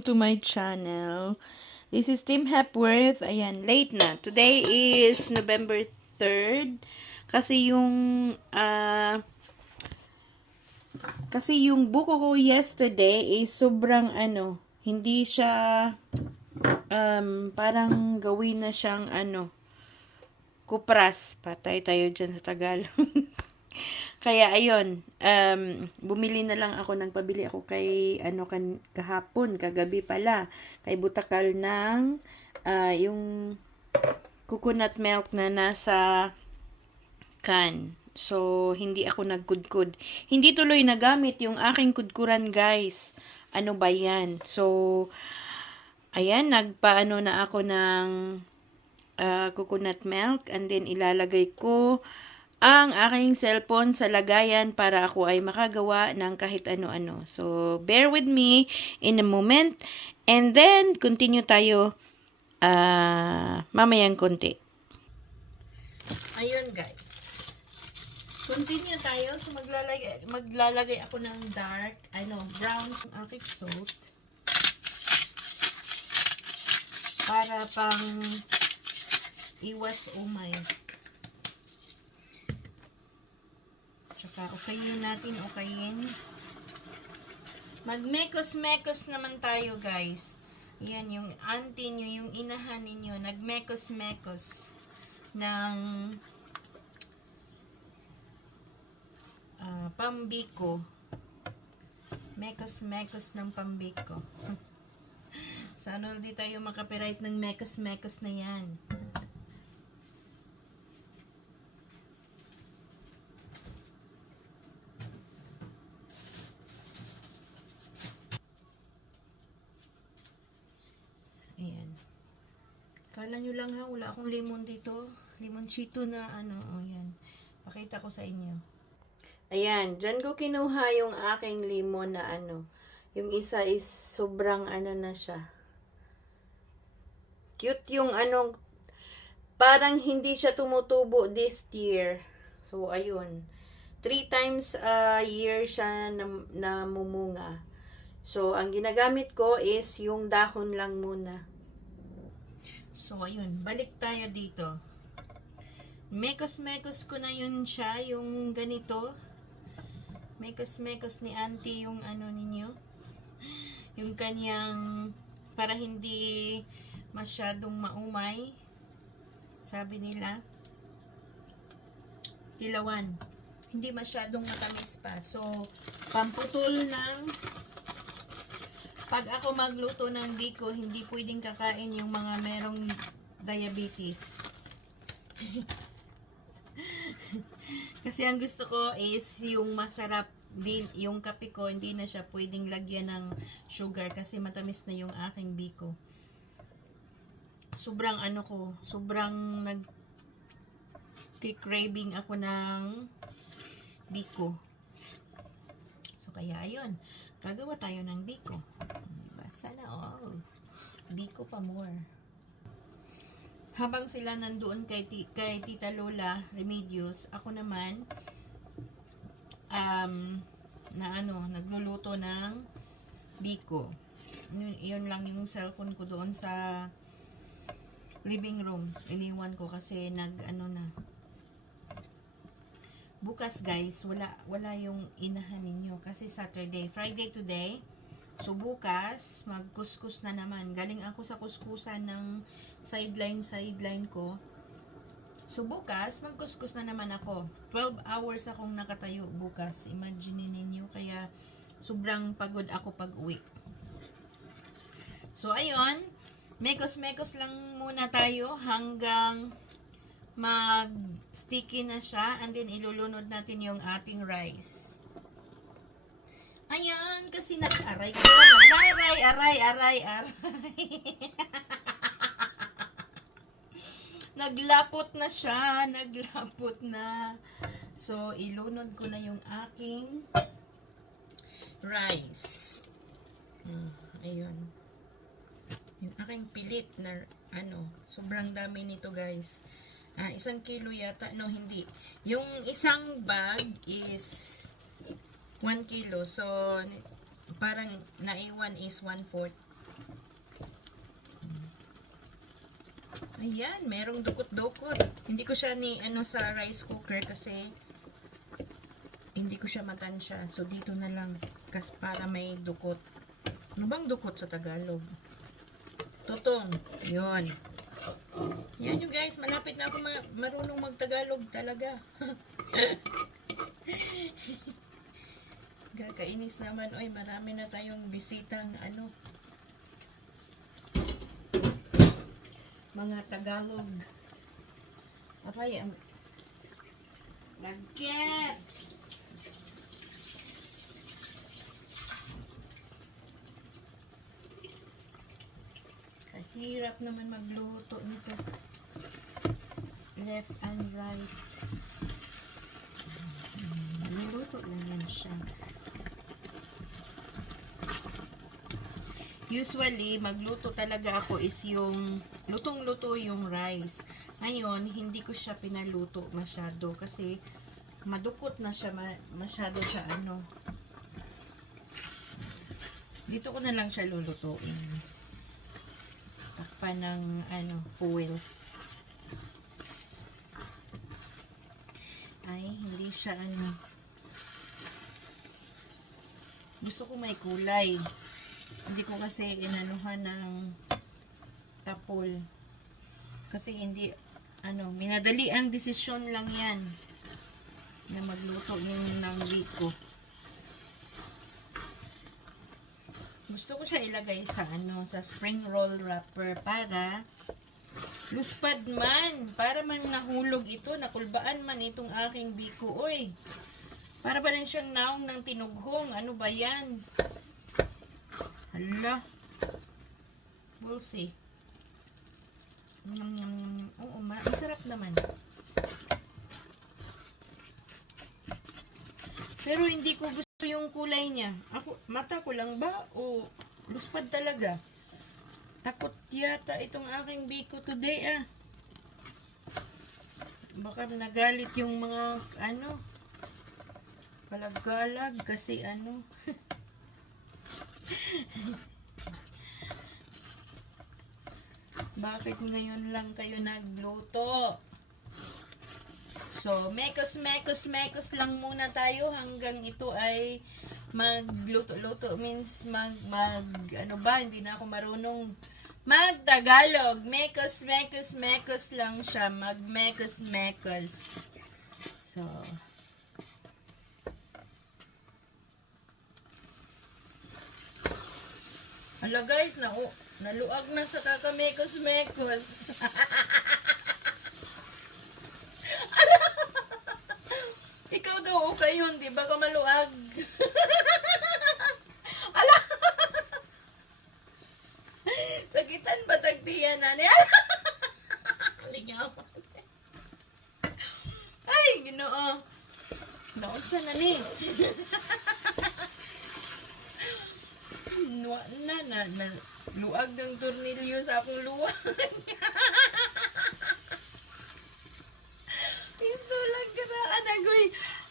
To my channel. This is Tim Hepworth. Ayan, late na. Today is November 3rd. Kasi yung, ah, kasi yung buko ko yesterday is sobrang ano, hindi siya, um, parang gawin na siyang ano, kupras. Patay tayo dyan sa Tagalog. Kaya ayun, um, bumili na lang ako, nagpabili ako kay ano kan kahapon, kagabi pala, kay Butakal ng ah, yung coconut milk na nasa can. So, hindi ako nagkudkud. Hindi tuloy nagamit yung aking kudkuran, guys. Ano ba yan? So, ayan, nagpaano na ako ng ah, coconut milk and then ilalagay ko ang aking cellphone sa lagayan para ako ay makagawa ng kahit ano-ano. So, bear with me in a moment and then continue tayo ah mamayang konti. Ayun guys. Continue tayo. So, maglalagay, maglalagay ako ng dark, ano, brown yung aking salt. Para pang iwas umay. Tsaka, okayin natin, okayin. Magmekos-mekos naman tayo, guys. Yan, yung auntie nyo, yung inahan ninyo, nagmekos-mekos ng ah, pambiko. Mekos-mekos ng pambiko. Sana hindi tayo makapiright ng mekos-mekos na yan. Ayan. Kala nyo lang ha, wala akong lemon dito. Limonchito na ano, oh yan. Pakita ko sa inyo. Ayan, dyan ko kinuha yung aking lemon na ano. Yung isa is sobrang ano na siya. Cute yung anong, parang hindi siya tumutubo this year. So, ayun. Three times a year siya na, namumunga. So, ang ginagamit ko is yung dahon lang muna. So, ayun. Balik tayo dito. Mekos-mekos ko na yun siya, yung ganito. Mekos-mekos ni auntie yung ano ninyo. Yung kanyang, para hindi masyadong maumay. Sabi nila. Tilawan. Hindi masyadong matamis pa. So, pamputol ng pag ako magluto ng biko, hindi pwedeng kakain yung mga merong diabetes. Kasi ang gusto ko is yung masarap din yung kape ko, hindi na siya pwedeng lagyan ng sugar kasi matamis na yung aking biko. Sobrang ano ko, sobrang nag craving ako ng biko. So kaya ayun, gagawa tayo ng biko. Diba? Sana all. Biko pa more. Habang sila nandoon kay, kay Tita Lola Remedios, ako naman um, na ano, nagluluto ng biko. Yun, yun lang yung cellphone ko doon sa living room. Iniwan ko kasi nag ano na. Bukas guys, wala wala yung inahan ninyo kasi Saturday, Friday today. So bukas, magkuskus na naman. Galing ako sa kuskusan ng sideline sideline ko. So bukas, magkuskus na naman ako. 12 hours akong nakatayo bukas. Imagine ninyo kaya sobrang pagod ako pag uwi. So ayun, mekos-mekos lang muna tayo hanggang mag-sticky na siya and then ilulunod natin yung ating rice. Ayan, kasi nag-aray ko. Nag-aray, aray, aray, aray. Naglapot na siya. Naglapot na. So, ilunod ko na yung aking rice. Hmm, ayun. Yung aking pilit na ano, sobrang dami nito guys. Ah, isang kilo yata. No, hindi. Yung isang bag is 1 kilo. So, parang naiwan is 1 fourth. Ayan, merong dukot-dukot. Hindi ko siya ni ano sa rice cooker kasi hindi ko siya matansya. So dito na lang kas para may dukot. Ano bang dukot sa Tagalog? Tutong. Yun. Yan yung guys, malapit na ako ma- marunong magtagalog talaga. Kakainis naman, oy, marami na tayong bisitang ano, mga Tagalog. Apay, ang Nagket! Kahirap naman magluto nito. Left and right. Niluto lang yan siya. Usually, magluto talaga ako is yung lutong-luto yung rice. Ngayon, hindi ko siya pinaluto masyado kasi madukot na siya ma- masyado sa ano. Dito ko na lang siya lulutuin. Takpan ng ano, foil. Ay, hindi siya ano. Gusto ko may kulay. Hindi ko kasi inanuhan ng tapol. Kasi hindi, ano, minadali ang desisyon lang yan na magluto yung ng ko. Gusto ko siya ilagay sa ano, sa spring roll wrapper para luspad man, para man nahulog ito, nakulbaan man itong aking biko, oy. Para ba rin siyang naong ng tinughong, ano ba yan? Hala. We'll see. Nyam, nyam, nyam, nyam. Oo, ma- masarap naman. Pero hindi ko gusto yung kulay niya. Ako, mata ko lang ba? O luspad talaga? Takot yata itong aking biko today ah. Baka nagalit yung mga ano kalagalag kasi ano Bakit ngayon lang kayo nagluto? So, mekos, mekos, mekos lang muna tayo hanggang ito ay magluto-luto means mag, mag, ano ba, hindi na ako marunong magtagalog. Mekos, mekos, mekos lang siya. Mag mekos, mekos. So, Hala guys, na naluag na sa kakamekos-mekos. Ikaw daw okay yun, di ba ka maluag? Ala! Sakitan ba tagtiyan na niya? Lingawan. Ay, ginoo. Naunsa na ni. Nuwa na, na, na, luag ng tornilyo sa akong luwag.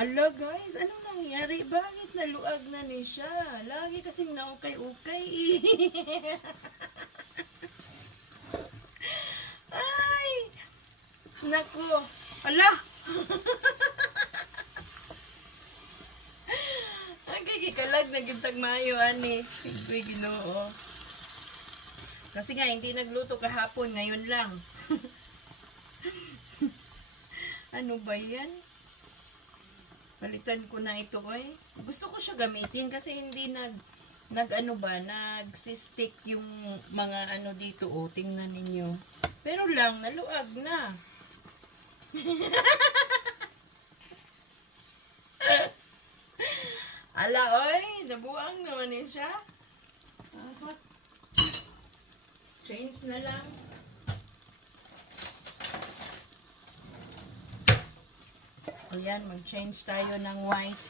Hala guys, ano nangyari? Bakit naluag na ni siya? Lagi kasing naukay-ukay eh. Ay! Nako. Ala! Ang kikikalag na gintag mayo ani. Siyempre ginoo. Kasi nga hindi nagluto kahapon, ngayon lang. ano ba yan? Palitan ko na ito oy. Gusto ko siya gamitin kasi hindi nag nag ano ba, nagsistick yung mga ano dito oh, tingnan ninyo. Pero lang, naluag na. Ala, oy, nabuang naman eh siya. Change na lang. O yan, mag-change tayo ng white.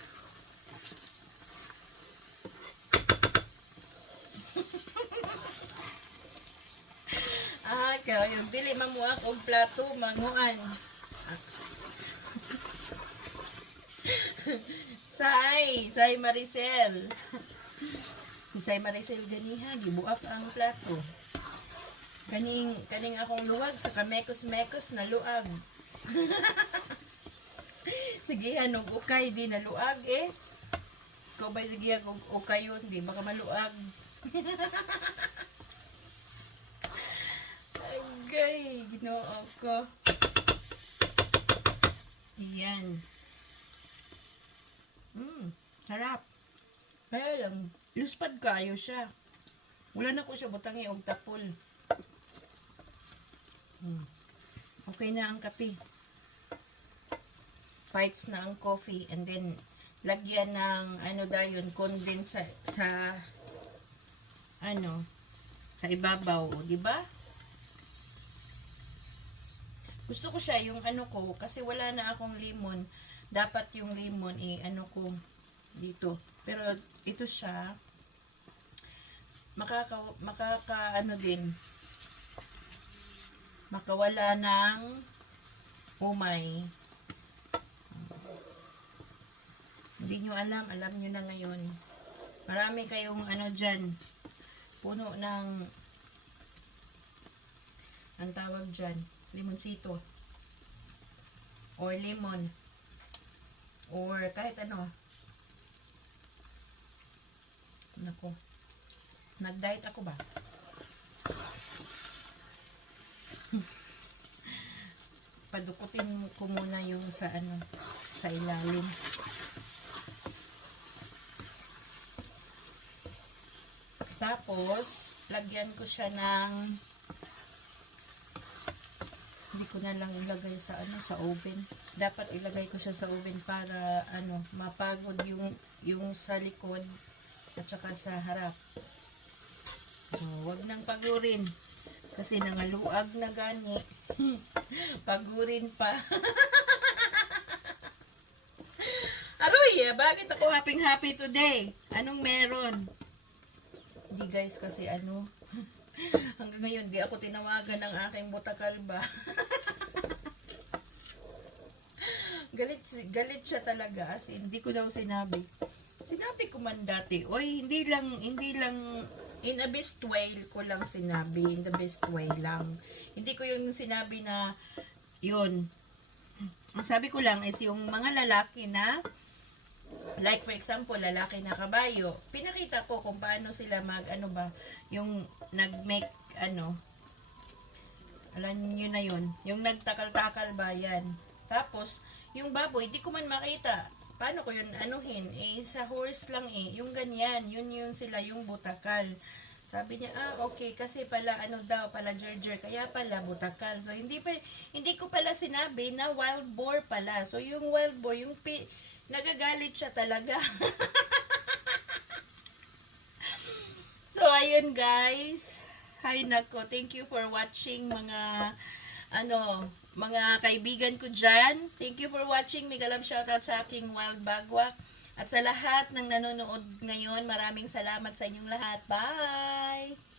ah, kayo, dili mamuak og plato, manguan. Say, say Maricel. Si Say Maricel ganiha, gibuak ang plato. Kaning, kaning akong luwag sa kamekos-mekos na luag. Sige, anong ukay, di na luag eh. Ikaw ba sige og ukay yun, di baka maluag. Agay, ginoo ko. Ayan. Mm, harap. Kaya lang, luspad kayo siya. Wala na ko siya butangi og tapol. Mm. Okay na ang kape. Parts na ang coffee and then lagyan ng ano dayon condense sa, sa ano sa ibabaw, di ba? Gusto ko siya yung ano ko kasi wala na akong lemon. Dapat yung lemon eh ano ko dito. Pero ito siya makaka makaka ano din makawala ng umay. Hindi nyo alam, alam nyo na ngayon. Marami kayong ano dyan, puno ng ang tawag dyan, limonsito. Or lemon. Or kahit ano. Nako. Nag-diet ako ba? Padukutin ko muna yung sa ano, sa ilalim. Tapos, lagyan ko siya ng hindi ko na lang ilagay sa ano sa oven. Dapat ilagay ko siya sa oven para ano mapagod yung yung sa likod at saka sa harap. So, wag nang pagurin kasi nangaluag na gani. pagurin pa. Aroy, eh, bakit ako happy-happy today? Anong meron? Hindi guys kasi ano, hanggang ngayon di ako tinawagan ng aking butakal ba. galit, galit siya talaga as in, hindi ko daw sinabi. Sinabi ko man dati, oy, hindi lang, hindi lang, in a best way ko lang sinabi, in the best way lang. Hindi ko yung sinabi na, yun. Ang sabi ko lang is yung mga lalaki na, like for example, lalaki na kabayo, pinakita ko kung paano sila mag, ano ba, yung nag-make, ano, alam niyo na yun, yung nagtakal-takal ba yan. Tapos, yung baboy, di ko man makita. Paano ko yun anuhin? Eh, sa horse lang eh. Yung ganyan, yun yun sila, yung butakal. Sabi niya, ah, okay, kasi pala, ano daw, pala gerger, kaya pala butakal. So, hindi pa, hindi ko pala sinabi na wild boar pala. So, yung wild boar, yung pi, nagagalit siya talaga. so, ayun guys. Hi nako, thank you for watching mga, ano, mga kaibigan ko dyan. Thank you for watching. Mega love shoutout sa aking wild bagwak. At sa lahat ng nanonood ngayon, maraming salamat sa inyong lahat. Bye!